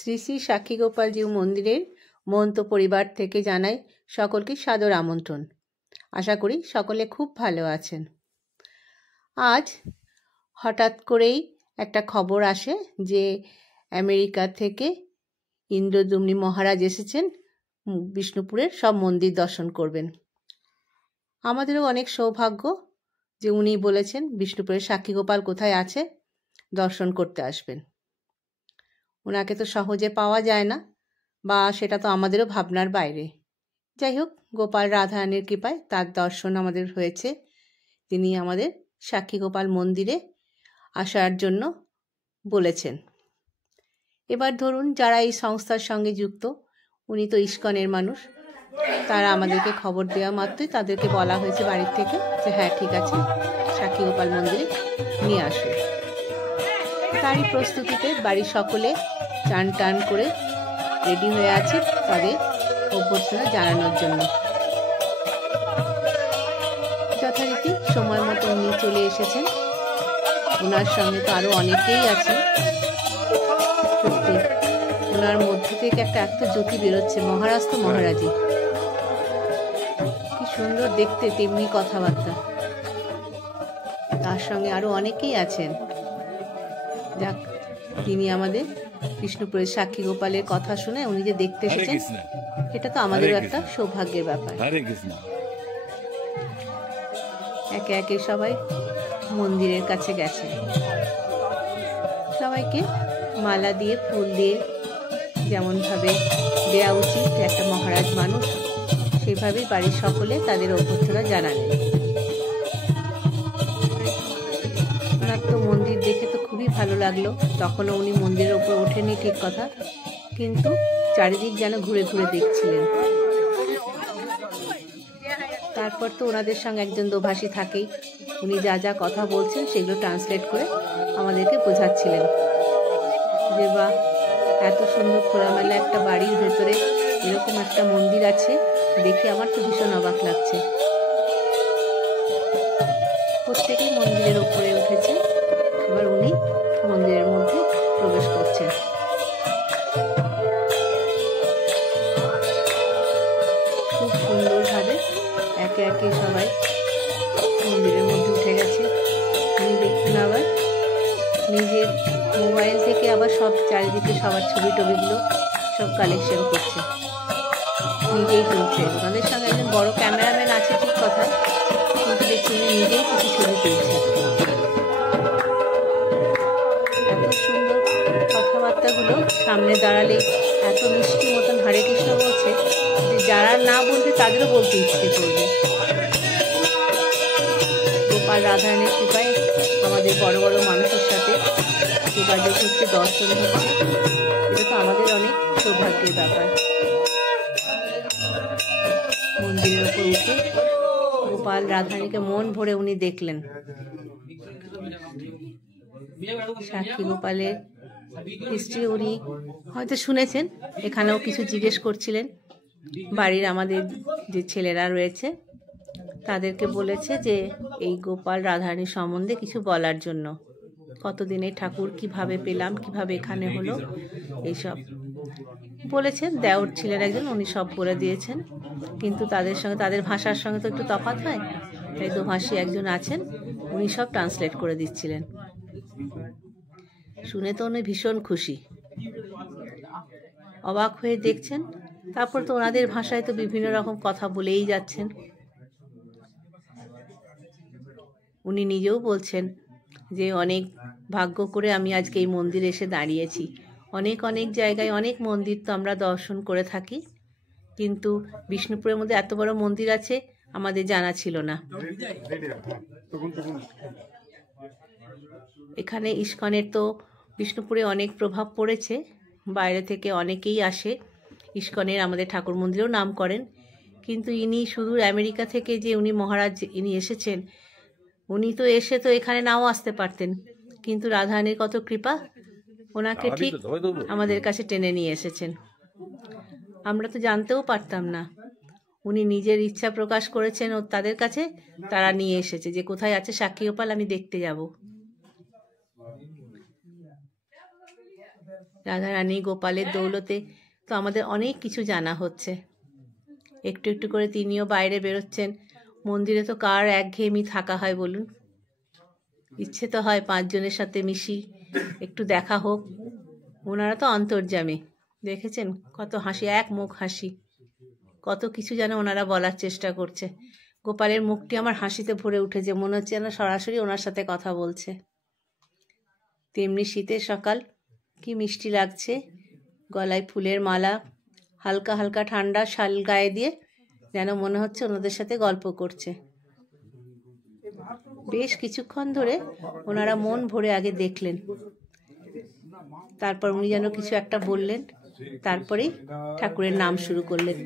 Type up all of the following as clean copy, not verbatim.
শ্রী শ্রী সাক্ষী গোপালজিউ মন্দিরের মহন্ত পরিবার থেকে জানাই সকলকে সাদর আমন্ত্রণ। আশা করি সকলে খুব ভালো আছেন। আজ হঠাৎ করেই একটা খবর আসে যে আমেরিকা থেকে ইন্দ্রদ্যুম্নি মহারাজ এসেছেন, বিষ্ণুপুরের সব মন্দির দর্শন করবেন। আমাদেরও অনেক সৌভাগ্য যে উনি বলেছেন বিষ্ণুপুরের সাক্ষী গোপাল কোথায় আছে দর্শন করতে আসবেন। ওনাকে তো সহজে পাওয়া যায় না, বা সেটা তো আমাদেরও ভাবনার বাইরে। যাই হোক, গোপাল রাধারানীর কৃপায় তার দর্শন আমাদের হয়েছে। তিনি আমাদের সাক্ষী গোপাল মন্দিরে আসার জন্য বলেছেন। এবার ধরুন, যারা এই সংস্থার সঙ্গে যুক্ত, উনি তো ইস্কনের মানুষ, তারা আমাদেরকে খবর দেওয়া মাত্রই তাদেরকে বলা হয়েছে বাড়ির থেকে যে হ্যাঁ ঠিক আছে, সাক্ষী গোপাল মন্দিরে নিয়ে আসুন। তারই প্রস্তুতিতে বাড়ির সকলে চান টান করে রেডি হয়ে আছে তাদের অভ্যর্থনা জানানোর জন্য। যথারীতি সময় মতো উনি চলে এসেছেন। ওনার সঙ্গে তো আরো অনেকেই আছেন। সত্যি ওনার মধ্যে থেকে একটা এত জ্যোতি বেরোচ্ছে, মহারাজ তো মহারাজি, কি সুন্দর দেখতে, তেমনি কথাবার্তা। তার সঙ্গে আরো অনেকেই আছেন। যাক, তিনি আমাদের বিষ্ণুপুরের সাক্ষী গোপালের কথা শুনে উনি যে দেখতে এসেছেন, এটা তো আমাদেরও একটা সৌভাগ্যের ব্যাপার। একে একে সবাই মন্দিরের কাছে গেছে। সবাইকে মালা দিয়ে, ফুল দিয়ে, যেমন ভাবে দেওয়া উচিত একটা মহারাজ মানুষ, সেভাবেই বাড়ির সকলে তাদের অভ্যর্থনা জানালেন। ওনার তো মন্দির দেখে তো খুবই ভালো লাগলো। তখনও উনি মন্দিরের ওপর ওঠেনি ঠিক কথা, কিন্তু চারিদিক যেন ঘুরে ঘুরে দেখছিলেন। তারপর তো ওনাদের সঙ্গে একজন দোভাষী থাকেই, উনি যা যা কথা বলছেন সেগুলো ট্রান্সলেট করে আমাদেরকে বোঝাচ্ছিলেন যে বাহ, এত সুন্দর খোলামেলা একটা বাড়ির ভেতরে এরকম একটা মন্দির আছে, দেখে আমার তো ভীষণ অবাক লাগছে। প্রত্যেকেই মন্দিরের ওপরে উঠেছে। এবার উনি মন্দিরের মধ্যে প্রবেশ করছেন। খুব সুন্দরভাবে একে একে সবাই মন্দিরের মধ্যে উঠে গেছে। উনি দেখুন আবার নিজের মোবাইল থেকে আবার সব চারিদিকে সবার ছবি টবিগুলো সব কালেকশন করছে, নিজেই তুলছে। ওনাদের সঙ্গে একজন বড় ক্যামেরাম্যান আছে ঠিক কথা, কিন্তু দেখছি উনি নিজেই কিছু ছবি তুলছে। এত সুন্দর কথাবার্তাগুলো সামনে দাঁড়ালে এত মিষ্টি মতন হরে কৃষ্ণ বলছে যে যারা না বলবে তাদেরও বলতে ইচ্ছে করবে। গোপাল রাধারানীর কৃপায় আমাদের বড় বড় মানুষের সাথে যোগাযোগ হচ্ছে, দর্শন হচ্ছে। এটা তো আমাদের অনেক সৌভাগ্যের ব্যাপার। মন্দিরের ওপর উঠে গোপাল রাধারানীকে মন ভরে উনি দেখলেন। সাক্ষী গোপালের হিস্ট্রি উনি হয়তো শুনেছেন, এখানেও কিছু জিজ্ঞেস করছিলেন। বাড়ির আমাদের যে ছেলেরা রয়েছে তাদেরকে বলেছে যে এই গোপাল রাধারানীর সম্বন্ধে কিছু বলার জন্য, কতদিনে ঠাকুর কিভাবে পেলাম, কিভাবে এখানে হলো, এইসব বলেছেন। দেওর ছিলেন একজন, উনি সব বলে দিয়েছেন, কিন্তু তাদের সঙ্গে তাদের ভাষার সঙ্গে তো একটু তফাৎ হয়, তাই দোভাষী একজন আছেন, উনি সব ট্রান্সলেট করে দিচ্ছিলেন। শুনে তো উনি ভীষণ খুশি, অবাক হয়ে দেখছেন। তারপর তো ওনাদের ভাষায় তো বিভিন্ন রকম কথা বলেই যাচ্ছেন। উনি নিজেও বলছেন যে অনেক ভাগ্য করে আমি আজকে এই মন্দিরে এসে দাঁড়িয়েছি। অনেক অনেক জায়গায় অনেক মন্দির তো আমরা দর্শন করে থাকি, কিন্তু বিষ্ণুপুরের মধ্যে এত বড় মন্দির আছে আমাদের জানা ছিল না। এখানে ইস্কনের তো বিষ্ণুপুরে অনেক প্রভাব পড়েছে, বাইরে থেকে অনেকেই আসে ইস্কনের, আমাদের ঠাকুর মন্দিরেও নাম করেন। কিন্তু ইনি শুধু আমেরিকা থেকে যে উনি মহারাজ ইনি এসেছেন, উনি তো এসে তো এখানে নাও আসতে পারতেন, কিন্তু রাধারানীর কত কৃপা, ওনাকে ঠিক আমাদের কাছে টেনে নিয়ে এসেছেন। আমরা তো জানতেও পারতাম না। উনি নিজের ইচ্ছা প্রকাশ করেছেন ও তাদের কাছে, তারা নিয়ে এসেছে যে কোথায় আছে সাক্ষী গোপাল, আমি দেখতে যাব। রাধারানী গোপালের দৌলতে তো আমাদের অনেক কিছু জানা হচ্ছে। একটু একটু করে তিনিও বাইরে বেরোচ্ছেন। মন্দিরে তো কার একঘেয়েমি থাকা হয় বলুন? ইচ্ছে তো হয় 5 জনের সাথে মিশি, একটু দেখা হোক। ওনারা তো অন্তর্যামী, দেখেছেন কত হাসি, এক মুখ হাসি, কত কিছু যেন ওনারা বলার চেষ্টা করছে। গোপালের মুখটি আমার হাসিতে ভরে উঠেছে, মনে হচ্ছে যেন সরাসরি ওনার সাথে কথা বলছে। তেমনি শীতের সকাল, কি মিষ্টি লাগছে। গলায় ফুলের মালা, হালকা হালকা ঠান্ডা শাল গায়ে দিয়ে যেন মনে হচ্ছে ওনাদের সাথে গল্প করছে। বেশ কিছুক্ষণ ধরে ওনারা মন ভরে আগে দেখলেন, তারপর উনি যেন কিছু একটা বললেন, তারপরেই ঠাকুরের নাম শুরু করলেন।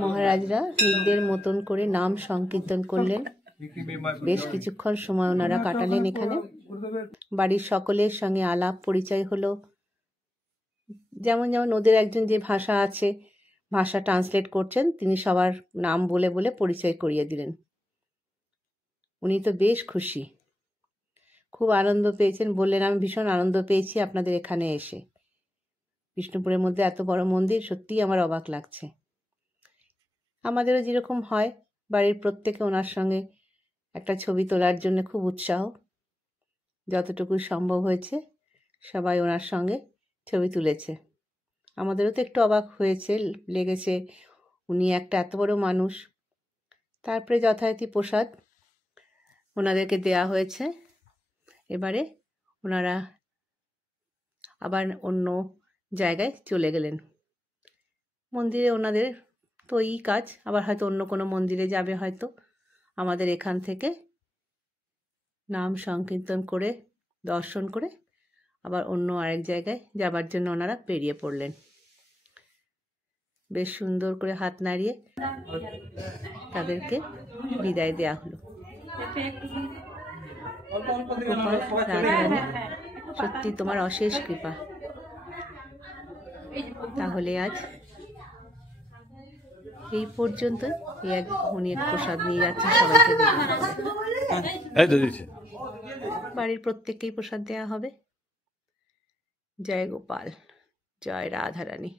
মহারাজরা নিজেদের মতন করে নাম সংকীর্তন করলেন। বেশ কিছুক্ষণ সময় ওনারা কাটালেন এখানে। বাড়ির সকলের সঙ্গে আলাপ পরিচয় হলো। যেমন যেমন ওদের একজন যে ভাষা আছে, ভাষা ট্রান্সলেট করছেন, তিনি সবার নাম বলে বলে পরিচয় করিয়ে দিলেন। উনি তো বেশ খুশি, খুব আনন্দ পেয়েছেন। বললেন, আমি ভীষণ আনন্দ পেয়েছি আপনাদের এখানে এসে। বিষ্ণুপুরের মধ্যে এত বড় মন্দির, সত্যিই আমার অবাক লাগছে। আমাদেরও যেরকম হয়, বাড়ির প্রত্যেকে ওনার সঙ্গে একটা ছবি তোলার জন্য খুব উৎসাহ। যতটুকু সম্ভব হয়েছে সবাই ওনার সঙ্গে ছবি তুলেছে। আমাদেরও তো একটু অবাক হয়েছে, লেগেছে উনি একটা এত বড় মানুষ। তারপরে যথারীতি প্রসাদ ওনাদেরকে দেয়া হয়েছে। এবারে ওনারা আবার অন্য জায়গায় চলে গেলেন। মন্দিরে ওনাদের তো এই কাজ, আবার হয়তো অন্য কোনো মন্দিরে যাবে হয়তো। আমাদের এখান থেকে নাম সংকীর্তন করে দর্শন করে আবার অন্য আরেক জায়গায় যাবার জন্য ওনারা বেরিয়ে পড়লেন। বেশ সুন্দর করে হাত নাড়িয়ে তাদেরকে বিদায় দেয়া হলো। সত্যি তোমার অশেষ কৃপা। তাহলে আজ এই পর্যন্ত। উনি এক প্রসাদ নিয়ে যাচ্ছেন সবাইকে দেবেন। বাড়ির প্রত্যেককেই প্রসাদ দেওয়া হবে। জয় গোপাল, জয় রাধারানী।